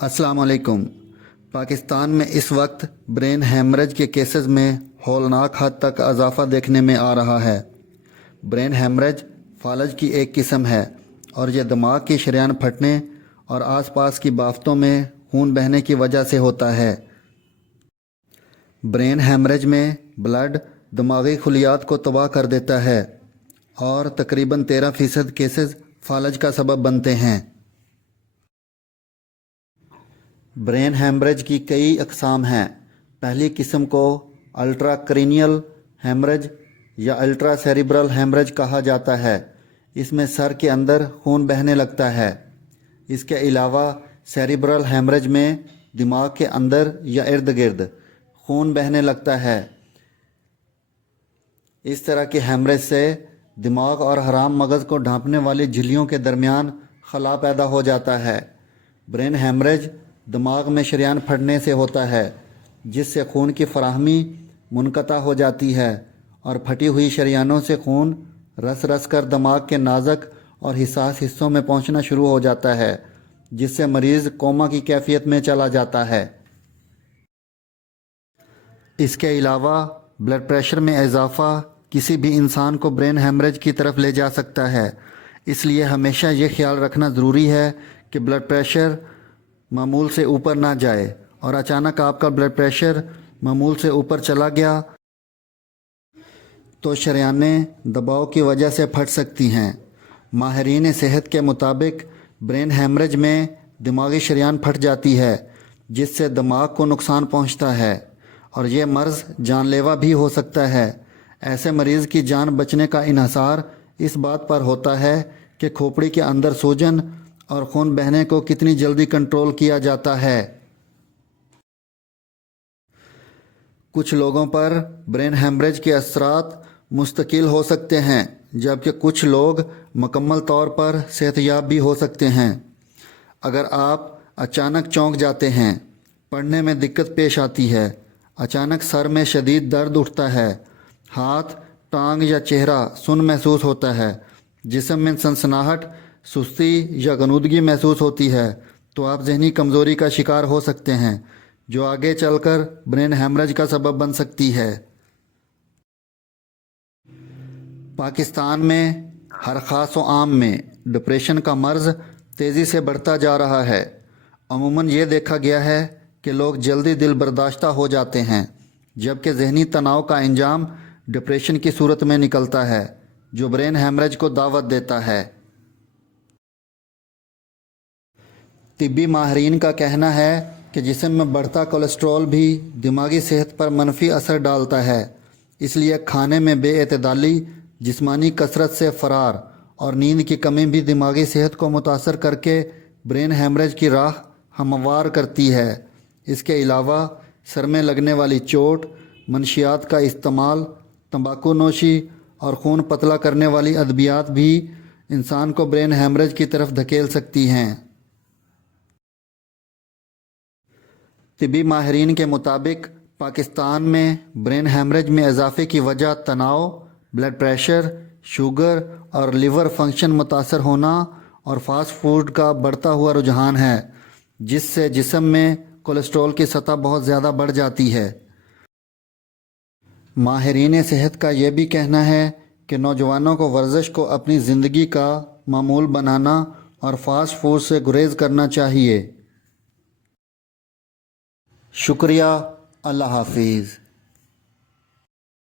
السلام علیکم۔ پاکستان میں اس وقت برین ہیمریج کے کیسز میں ہولناک حد تک اضافہ دیکھنے میں آ رہا ہے۔ برین ہیمریج فالج کی ایک قسم ہے اور یہ دماغ کی شریان پھٹنے اور آس پاس کی بافتوں میں خون بہنے کی وجہ سے ہوتا ہے۔ برین ہیمریج میں بلڈ دماغی خلیات کو تباہ کر دیتا ہے اور تقریباً 13% کیسز فالج کا سبب بنتے ہیں۔ برین ہیمریج کی کئی اقسام ہیں۔ پہلی قسم کو الٹرا کرینیل ہیمریج یا الٹرا سیریبرل ہیمریج کہا جاتا ہے۔ اس میں سر کے اندر خون بہنے لگتا ہے۔ اس کے علاوہ سیریبرل ہیمریج میں دماغ کے اندر یا ارد گرد خون بہنے لگتا ہے۔ اس طرح کے ہیمریج سے دماغ اور حرام مغز کو ڈھانپنے والی جھلیوں کے درمیان خلا پیدا ہو جاتا ہے۔ برین ہیمریج دماغ میں شریان پھٹنے سے ہوتا ہے، جس سے خون کی فراہمی منقطع ہو جاتی ہے اور پھٹی ہوئی شریانوں سے خون رس رس کر دماغ کے نازک اور حساس حصوں میں پہنچنا شروع ہو جاتا ہے، جس سے مریض کوما کی کیفیت میں چلا جاتا ہے۔ اس کے علاوہ بلڈ پریشر میں اضافہ کسی بھی انسان کو برین ہیمریج کی طرف لے جا سکتا ہے۔ اس لیے ہمیشہ یہ خیال رکھنا ضروری ہے کہ بلڈ پریشر معمول سے اوپر نہ جائے، اور اچانک آپ کا بلڈ پریشر معمول سے اوپر چلا گیا تو شریانیں دباؤ کی وجہ سے پھٹ سکتی ہیں۔ ماہرین صحت کے مطابق برین ہیمریج میں دماغی شریان پھٹ جاتی ہے، جس سے دماغ کو نقصان پہنچتا ہے اور یہ مرض جان لیوا بھی ہو سکتا ہے۔ ایسے مریض کی جان بچنے کا انحصار اس بات پر ہوتا ہے کہ کھوپڑی کے اندر سوجن اور خون بہنے کو کتنی جلدی کنٹرول کیا جاتا ہے۔ کچھ لوگوں پر برین ہیمریج کے اثرات مستقل ہو سکتے ہیں، جبکہ کچھ لوگ مکمل طور پر صحت یاب بھی ہو سکتے ہیں۔ اگر آپ اچانک چونک جاتے ہیں، پڑھنے میں دقت پیش آتی ہے، اچانک سر میں شدید درد اٹھتا ہے، ہاتھ، ٹانگ یا چہرہ سن محسوس ہوتا ہے، جسم میں سنسناہٹ، سستی یا غنودگی محسوس ہوتی ہے، تو آپ ذہنی کمزوری کا شکار ہو سکتے ہیں، جو آگے چل کر برین ہیمریج کا سبب بن سکتی ہے۔ پاکستان میں ہر خاص و عام میں ڈپریشن کا مرض تیزی سے بڑھتا جا رہا ہے۔ عموماً یہ دیکھا گیا ہے کہ لوگ جلدی دل برداشتہ ہو جاتے ہیں، جبکہ ذہنی تناؤ کا انجام ڈپریشن کی صورت میں نکلتا ہے، جو برین ہیمریج کو دعوت دیتا ہے۔ طبی ماہرین کا کہنا ہے کہ جسم میں بڑھتا کولیسٹرول بھی دماغی صحت پر منفی اثر ڈالتا ہے۔ اس لیے کھانے میں بے اعتدالی، جسمانی کثرت سے فرار اور نیند کی کمی بھی دماغی صحت کو متاثر کر کے برین ہیمریج کی راہ ہموار کرتی ہے۔ اس کے علاوہ سر میں لگنے والی چوٹ، منشیات کا استعمال، تمباکو نوشی اور خون پتلا کرنے والی ادویات بھی انسان کو برین ہیمریج کی طرف دھکیل سکتی ہیں۔ طبی ماہرین کے مطابق پاکستان میں برین ہیمریج میں اضافے کی وجہ تناؤ، بلڈ پریشر، شوگر اور لیور فنکشن متاثر ہونا اور فاسٹ فوڈ کا بڑھتا ہوا رجحان ہے، جس سے جسم میں کولیسٹرول کی سطح بہت زیادہ بڑھ جاتی ہے۔ ماہرین صحت کا یہ بھی کہنا ہے کہ نوجوانوں کو ورزش کو اپنی زندگی کا معمول بنانا اور فاسٹ فوڈ سے گریز کرنا چاہیے۔ شکریہ۔ اللہ حافظ۔